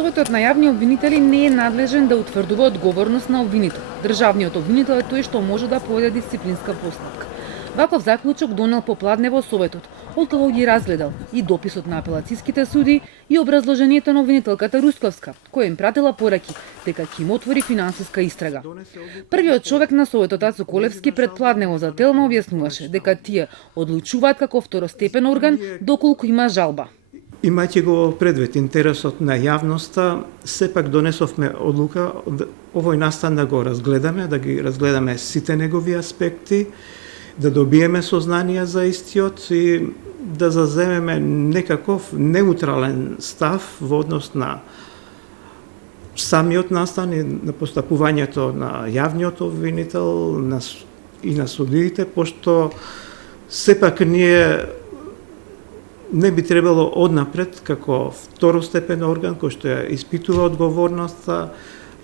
Советот на јавни обвинители не е надлежен да утврдува одговорност на обвинител. Државниот обвинител е тој што може да поведе дисциплинска постапка. Ваков заклучок донел попладнево Советот, откако ги разгледал и дописот на апелациските суди и образложението на обвинителката Русковска, која им пратила пораки дека ќе им отвори финансиска истрага. Првиот човек на Советот, Ацо Колевски, предпладнево за Телма објаснуваше дека тие одлучуваат како второстепен орган доколку има жалба. Имајќи го предвид интересот на јавноста, сепак донесовме одлука овој настан да го разгледаме, да ги разгледаме сите негови аспекти, да добиеме сознанија за истиот и да заземеме некаков неутрален став во однос на самиот настан и на постапувањето на јавниот обвинител и на судиите, пошто сепак ние не би требало однапред, како второстепен орган кој што ја испитува одговорноста,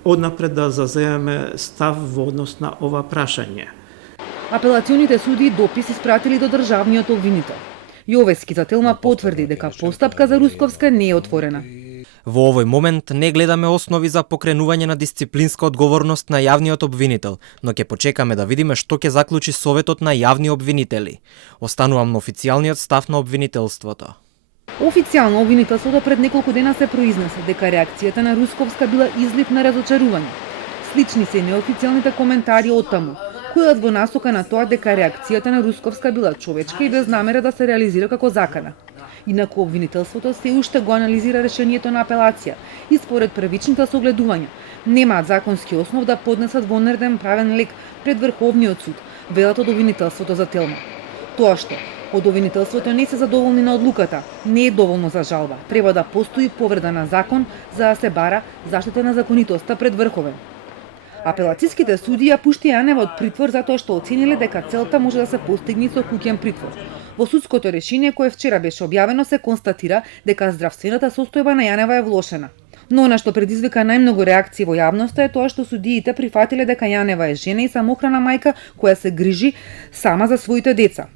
однапред да заземеме став во однос на ова прашање. Апелационите суди допис испратили до државниот обвинител. Јовески за Телма потврди дека постапка за Русковска не е отворена. Во овој момент не гледаме основи за покренување на дисциплинска одговорност на јавниот обвинител, но ќе почекаме да видиме што ќе заклучи Советот на јавни обвинители. Останувам на официјалниот став на обвинителството. Официјално обвинителството пред неколку дена се произнесе дека реакцијата на Русковска била излив на разочарување. Слични се неофицијалните коментари оттаму, кои од во насока на тоа дека реакцијата на Русковска била човечка и без намера да се реализира како закана. Инаку обвинителството се уште го анализира решението на апелација и според првичните согледувања немаат законски основ да поднесат вонреден правен лек пред Врховниот суд, велат од обвинителството за Телма. Тоа што од обвинителството не се задоволни на одлуката, не е доволно за жалба. Треба да постои повреда на закон за да се бара заштита на законитоста пред Врховен. Апелациските суди ја пушти Јанева од притвор затоа што оцениле дека целта може да се постигне со куќен притвор. Во судското решение кое вчера беше објавено се констатира дека здравствената состојба на Јанева е влошена. Но она што предизвика најмногу реакции во јавноста е тоа што судиите прифатиле дека Јанева е жена и самохрана мајка која се грижи сама за своите деца.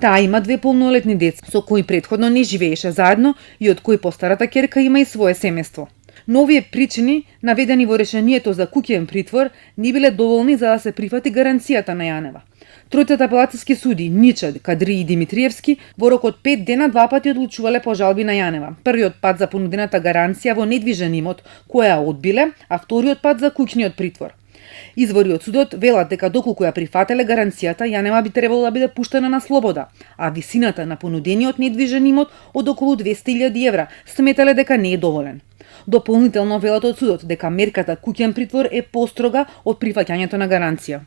Таа има 2 полнолетни деца, со кои претходно не живееше заедно и од кои постарата ќерка има и свое семејство. Но овие причини, наведени во решението за куќен притвор, не биле доволни за да се прифати гаранцијата на Јанева. Тројцата апелациски суди, Ничед, Кадри и Димитриевски, во рок од 5 дена 2 пати одлучувале по жалби на Јанева. Првиот пат за понудената гаранција во недвижен имот, која одбиле, а вториот пат за куќниот притвор. Извори од судот велат дека доколку ја прифателе гаранцијата, Јанева би требало да биде пуштена на слобода, а висината на понудениот недвижен имот од околу 200.000 евра сметале дека не е доволен. Дополнително велат од судот дека мерката куќен притвор е построга од прифаќањето на гаранција.